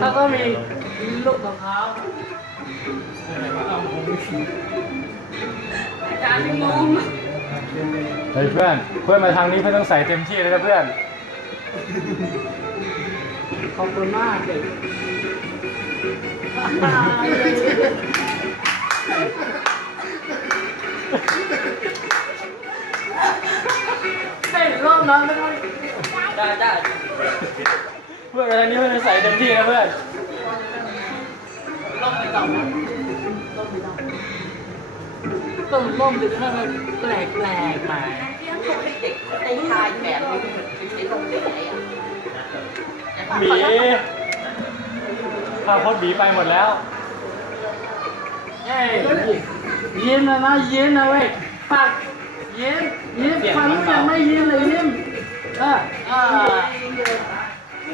แล้วก็มีลูกของเขาอาจารย์งงเฮ้ยเพื่อน เพื่อนมาทางนี้เพื่อนต้องใส่เต็มที่เลยนะเพื่อน ขอบคุณมากเลยเต้นรอบนั้นไม่ต้องได้ได้เพื่อน มาทางนี้เพื่อนต้องใส่เต็มที่นะเพื่อนร่มไม่ต้องนะร่มไม่ต้องต้องร่มจะให้มันแปลกแปลกๆมาเลี้ยงตัวเด็กในชายแบบนี้ในโรงเรียนอะไรอะหมีพาพดหมีไปหมดแล้วเอ้ยยิ้มนะนะยิ้มนะเว้ยปากยิ้มยิ้มฟันยังไม่ยิ้มเลยยิ้ม เอ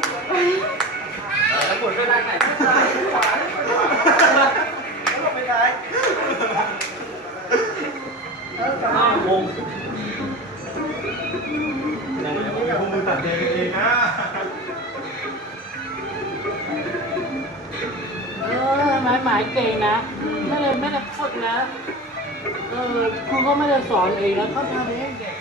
อเออวงเออหมายหมายเก่งนะ ไม่ได้ไม่ได้ฝึกนะ เออครูก็ไม่ได้สอนเองนะเขาทำเองเชื่อ